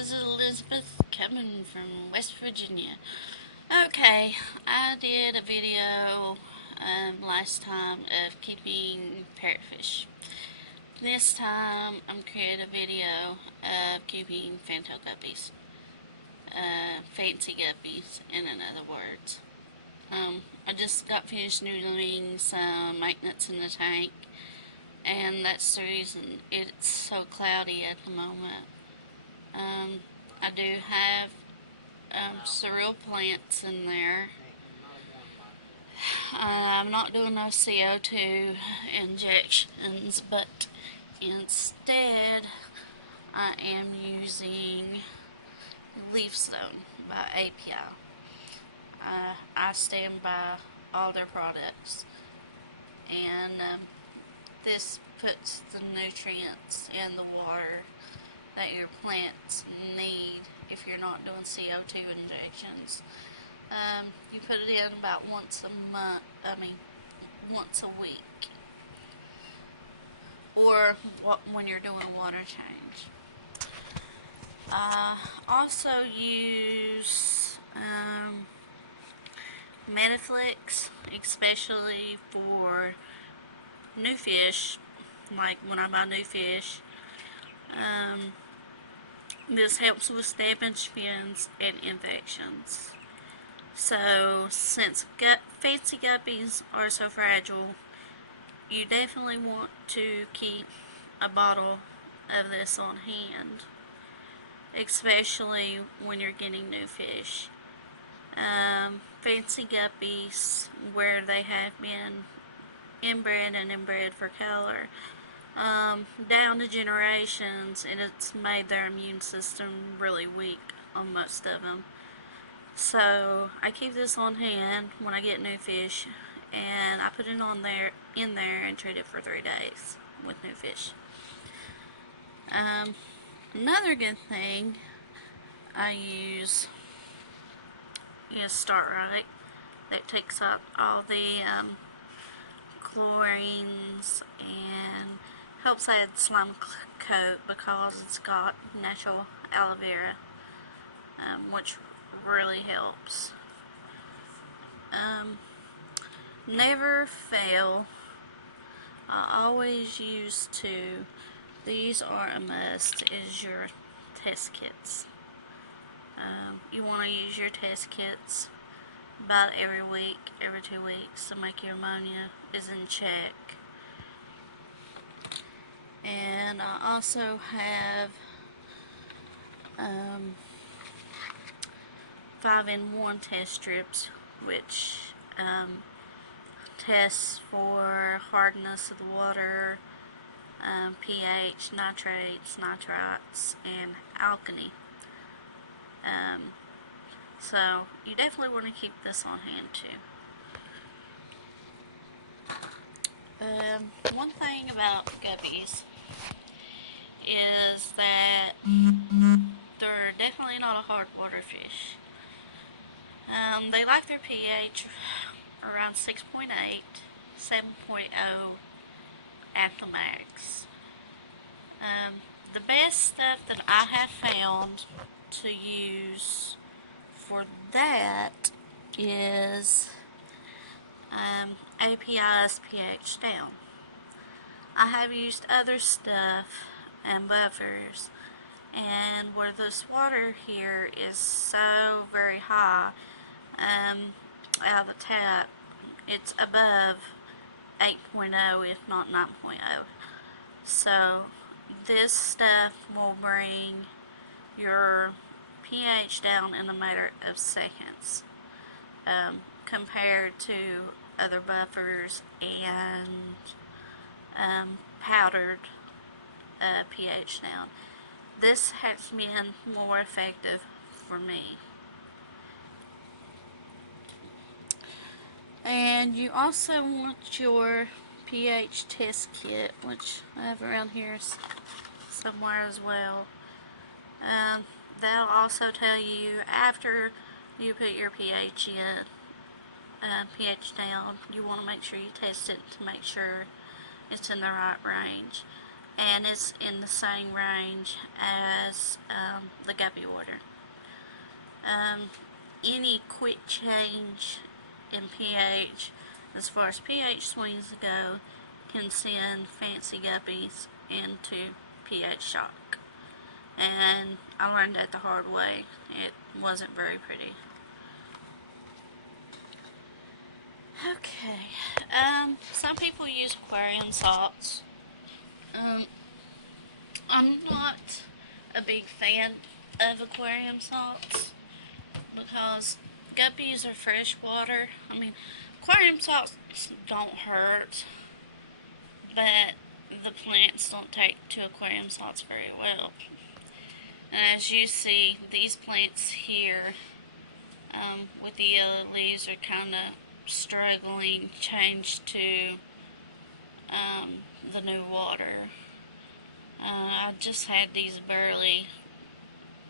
is Elizabeth coming from West Virginia. Okay, I did a video last time of keeping parrotfish. This time I'm creating a video of keeping fantail guppies. Fancy guppies, in other words. I just got finished doing some maintenance in the tank, and that's the reason it's so cloudy at the moment. I do have cereal plants in there. I'm not doing no CO2 injections, but instead I am using leaf stone by awhile. I stand by all their products, and this puts the nutrients in the water that your plants need if you're not doing CO2 injections. You put it in about once a week, or when you're doing a water change. Also use Metaflex, especially for new fish, like when I buy new fish. This helps with damage fins and infections. So, since fancy guppies are so fragile, you definitely want to keep a bottle of this on hand, especially when you're getting new fish. Fancy guppies, where they have been inbred for color, down to generations, and it's made their immune system really weak on most of them. So I keep this on hand when I get new fish, and I put it in there and treat it for 3 days with new fish. Another good thing I use is Start Right. That takes out all the chlorines and helps add slime coat because it's got natural aloe vera, which really helps. Never fail. I always use two. These are a must, is your test kits. You want to use your test kits about every week, every 2 weeks to make your ammonia is in check. And I also have 5-in-1 test strips, which tests for hardness of the water, pH, nitrates, nitrites, and alkali. So you definitely want to keep this on hand too. One thing about guppies is that they're definitely not a hard water fish. They like their pH around 6.8, 7.0 at the max. The best stuff that I have found to use for that is API's pH down. I have used other stuff and buffers, and where this water here is so very high, out of the tap, it's above 8.0 if not 9.0. So this stuff will bring your pH down in a matter of seconds, compared to other buffers and powdered pH down. This has been more effective for me. And you also want your pH test kit, which I have around here somewhere as well. That'll also tell you after you put your pH in, pH down, you want to make sure you test it to make sure it's in the right range. and it's in the same range as the guppy water. Any quick change in pH, as far as pH swings go, can send fancy guppies into pH shock. And I learned that the hard way. It wasn't very pretty. Okay, some people use aquarium salts. I'm not a big fan of aquarium salts because guppies are freshwater. I mean, aquarium salts don't hurt, but the plants don't take to aquarium salts very well. And as you see, these plants here with the yellow leaves are kind of struggling change to the new water. I just had these barely,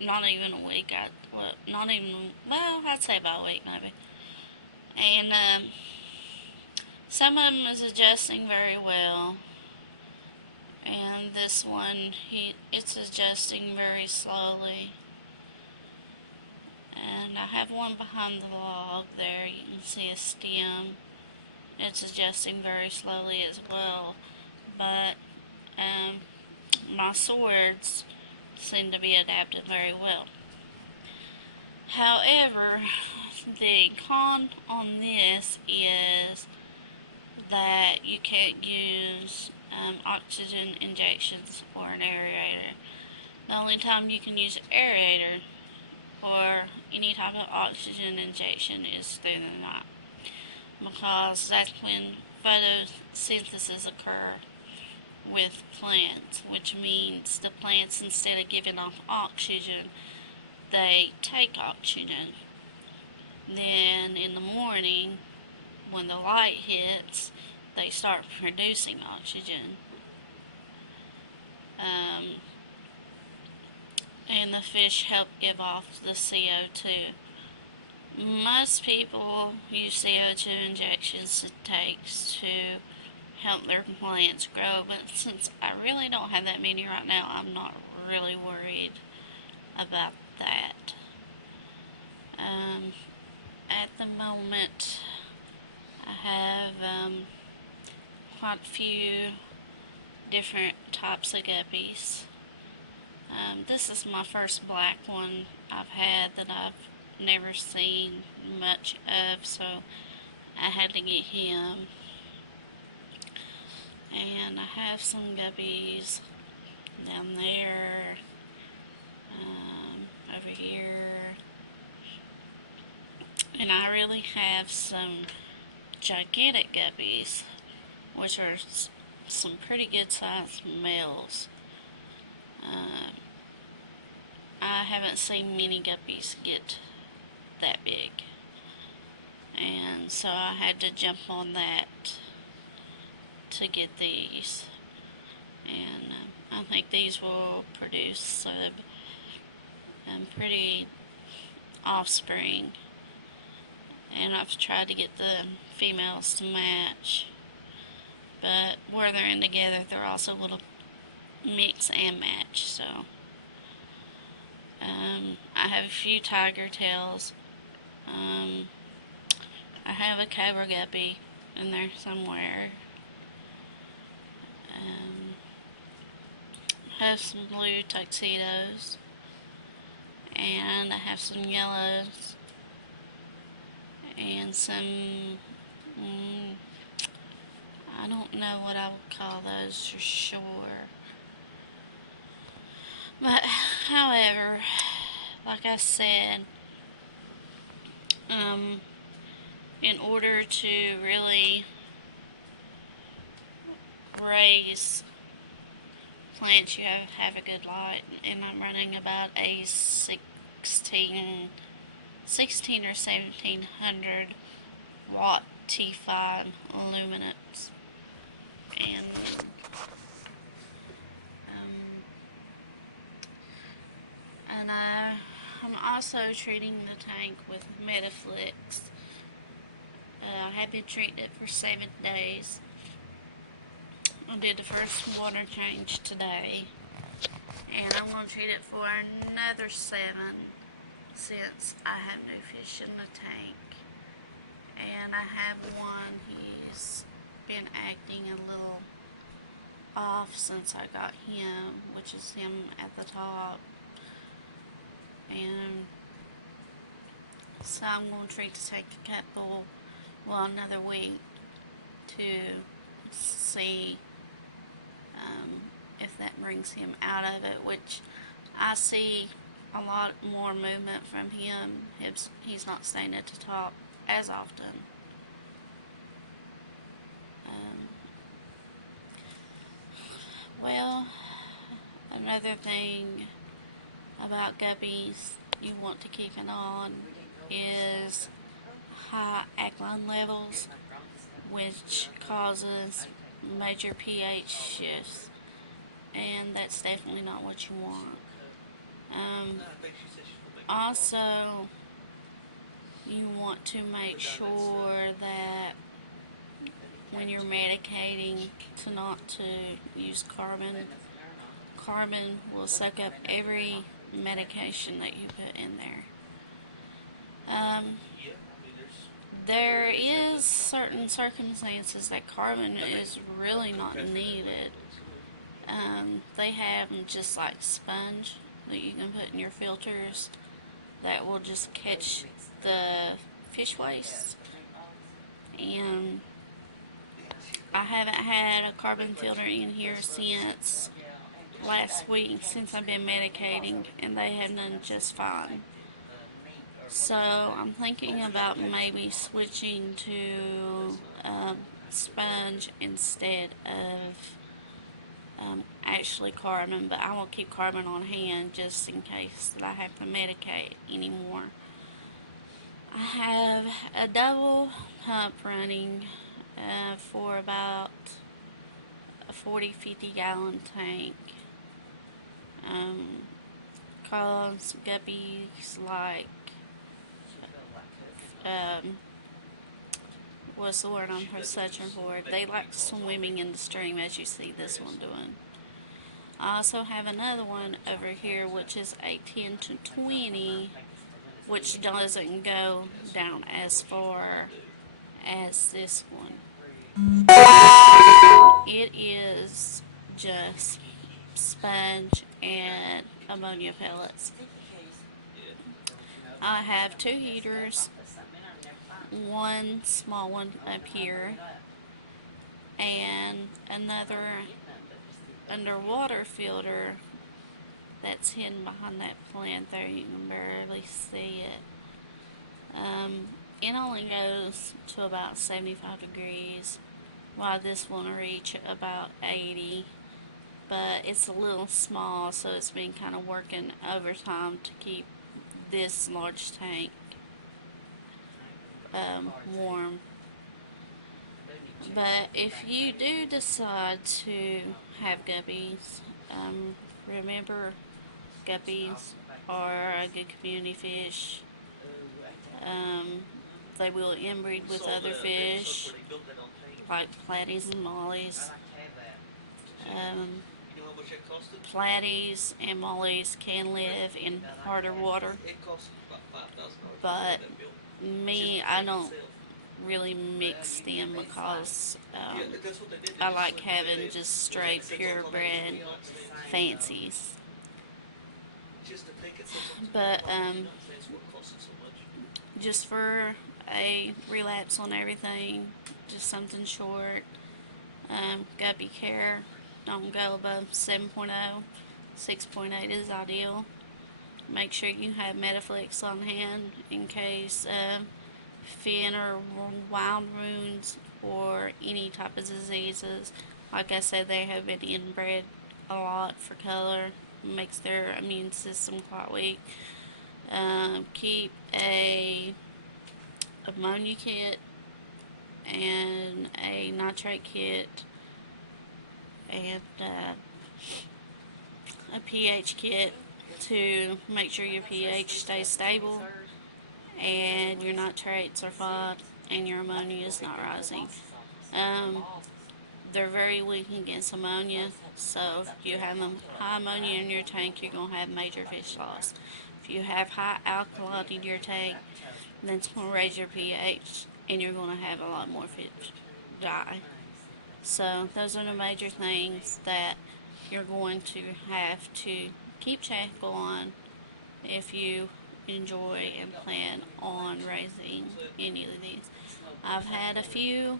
not even a week. I'd say about a week maybe. And some of them is adjusting very well. And this one, it's adjusting very slowly. And I have one behind the log there. You can see a stem. It's adjusting very slowly as well. But my swords seem to be adapted very well. However, the con on this is that you can't use oxygen injections or an aerator. The only time you can use an aerator or any type of oxygen injection is through the night, because that's when photosynthesis occurs with plants, which means the plants, instead of giving off oxygen, they take oxygen. Then in the morning, when the light hits, they start producing oxygen. And the fish help give off the CO2. Most people use CO2 injections it takes to help their plants grow, but since I really don't have that many right now, I'm not really worried about that. At the moment, I have quite a few different types of guppies. This is my first black one I've had that I've never seen much of, so I had to get him. And I have some guppies down there, over here, and I really have some gigantic guppies, which are some pretty good sized males. I haven't seen many guppies get that big, and so I had to jump on that to get these. And I think these will produce pretty offspring, and I've tried to get the females to match, but where they're in together, they're also going to mix and match. So I have a few tiger tails. I have a cobra guppy in there somewhere. I have some blue tuxedos, and I have some yellows, and some, I don't know what I would call those for sure. But, however, like I said, in order to really raise plants, you have a good light, and I'm running about a 16 or 1700 watt T5 luminance, and I'm also treating the tank with Metaflix. I have been treating it for 7 days, I did the first water change today, and I'm going to treat it for another 7 since I have new fish in the tank. And I have one, he's been acting a little off since I got him, which is him at the top. And so I'm going to treat to take a couple, another week to see if that brings him out of it, which I see a lot more movement from him. He's not staying at the top as often. Well, another thing about guppies you want to keep an eye on is high alkaline levels, which causes major pH shifts, and that's definitely not what you want. Also, you want to make sure that when you're medicating to not to use carbon. Carbon will suck up every medication that you put in there. There is certain circumstances that carbon is really not needed. They have them just like sponge that you can put in your filters that will just catch the fish waste. And I haven't had a carbon filter in here since last week, since I've been medicating, and they have done just fine. So I'm thinking about maybe switching to sponge instead of actually carbon, but I will keep carbon on hand just in case that I have to medicate anymore. I have a double pump running for about a 40-50 gallon tank. Cause guppies like what's the word I'm searching for? They like swimming in the stream, as you see this one doing. I also have another one over here, which is a 10 to 20, which doesn't go down as far as this one. It is just sponge and ammonia pellets. I have 2 heaters, one small one up here, and another underwater filter that's hidden behind that plant there. You can barely see it. It only goes to about 75 degrees, while this one will reach about 80. But it's a little small, so it's been kind of working overtime to keep this large tank warm. But if you do decide to have guppies, remember guppies are a good community fish. They will inbreed with other fish like platies and mollies. Platies and mollies can live in harder water, but I don't really mix them because I like having just straight purebred fancies. But just for a relapse on everything, just something short. Guppy care, don't go above 7.0. 6.8 is ideal. Make sure you have Metaflex on hand in case fin or wild wounds or any type of diseases. Like I said, they have been inbred a lot for color. Makes their immune system quite weak. Keep a ammonia kit and a nitrate kit and a pH kit to make sure your pH stays stable and your nitrates are fine and your ammonia is not rising. they're very weak against ammonia. So if you have high ammonia in your tank, you're going to have major fish loss. If you have high alkalinity in your tank, then it's going to raise your pH, and you're going to have a lot more fish die. So those are the major things that you're going to have to keep track on if you enjoy and plan on raising any of these. I've had a few,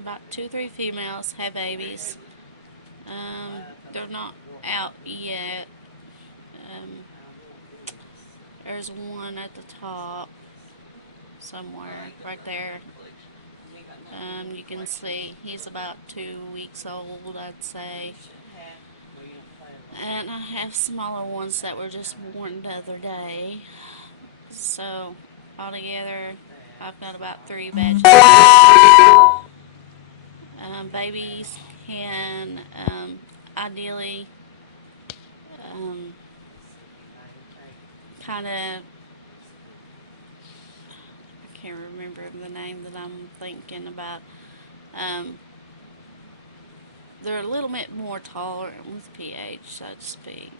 about 2 or 3 females have babies. They're not out yet. Um, there's one at the top somewhere right there. You can see he's about 2 weeks old, I'd say. And I have smaller ones that were just born the other day. So altogether, I've got about 3 batches. Babies can ideally kind of, I can't remember the name that I'm thinking about. Um, they're a little bit more tolerant with pH, so to speak.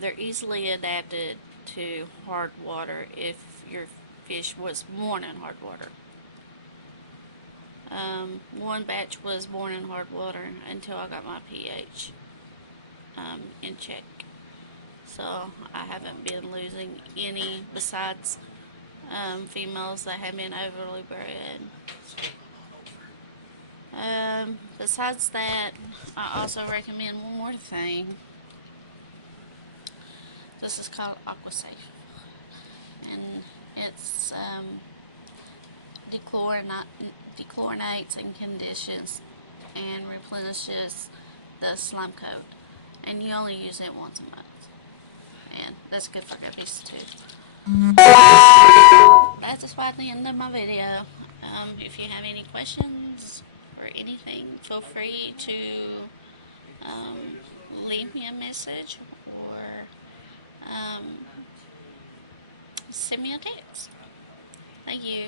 They're easily adapted to hard water if your fish was born in hard water. One batch was born in hard water until I got my pH in check. So I haven't been losing any besides females that have been overly bred. Besides that, I also recommend one more thing. This is called AquaSafe, and it's dechlorinates and conditions and replenishes the slime coat, and you only use it once a month, and that's good for guppies too. That's just about the end of my video. If you have any questions or anything, feel free to leave me a message or send me a text. Thank you.